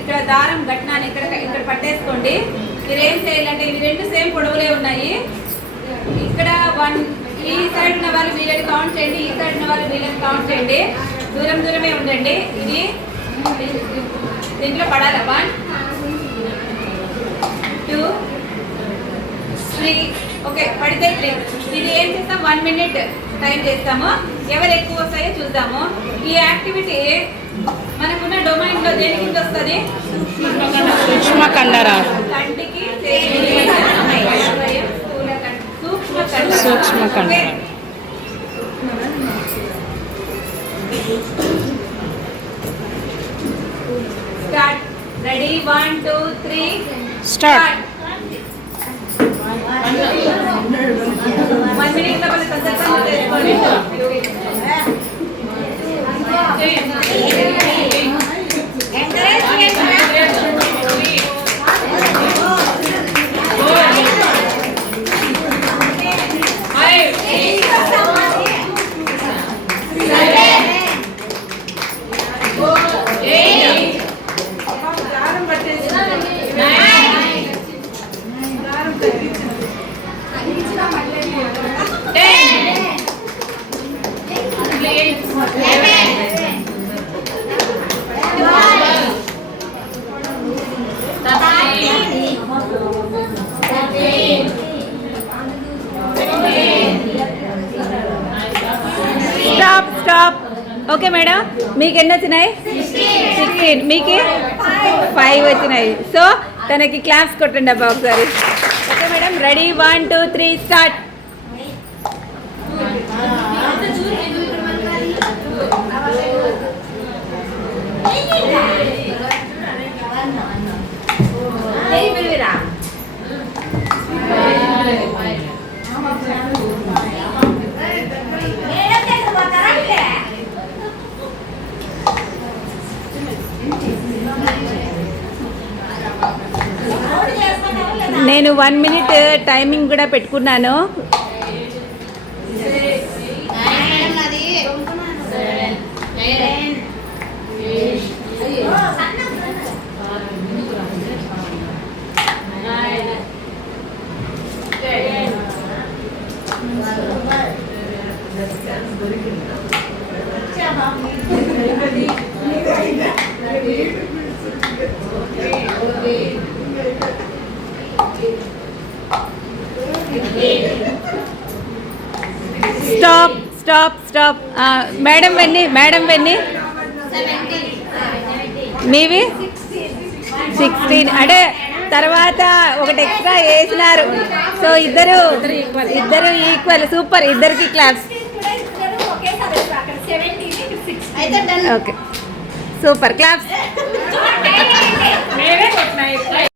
ఇక్కడ దారం గట్నాన్ని ఇక్కడ పట్టేసుకోండి. మీరు ఏం చేయాలంటే ఇవి రెండు సేమ్ పొడవులే ఉన్నాయి. ఇక్కడ ఈ సైడ్ ఉన్న వాళ్ళు వీళ్ళని కౌంట్ చేయండి, ఈ సైడ్ ఉన్న వాళ్ళు వీళ్ళని కౌంట్ చేయండి. దూరమే ఉండండి. ఇది దీంట్లో పడాలి. 1 2 3 ఓకే, పడితే 3. ఇది ఏం చేస్తాం, 1 minute టైం చేస్తాము. ఎవరు ఎక్కువ వస్తాయో చూద్దాము. ఈ యాక్టివిటీ మనకున్న డొమైన్ లో దేని కింద వస్తుంది? సూక్ష్మ కండరాలు. కంటికి సూక్ష్మ కండరాలు. స్టార్ట్. Ready 1 2 3 start. 1 minute లో మనం తొందరగా చేసుకోండి. స్టాప్. ఓకే మేడం, మీకు ఎన్ని వచ్చినాయి? 16. మీకు 5 వచ్చినాయి. సో తనకి క్లాప్స్ కొట్టండి అబ్బా ఒకసారి. Okay madam, ready 1 2 3 start. నేను 1 minute టైమింగ్ కూడా పెట్టుకున్నాను. స్టాప్. మేడం వెన్ని మీవి 16. అంటే తర్వాత ఒకటి ఎక్స్ట్రా వేసినారు. సో ఇద్దరు ఈక్వల్. సూపర్, ఇద్దరికి క్లాప్స్. Okay, super, claps.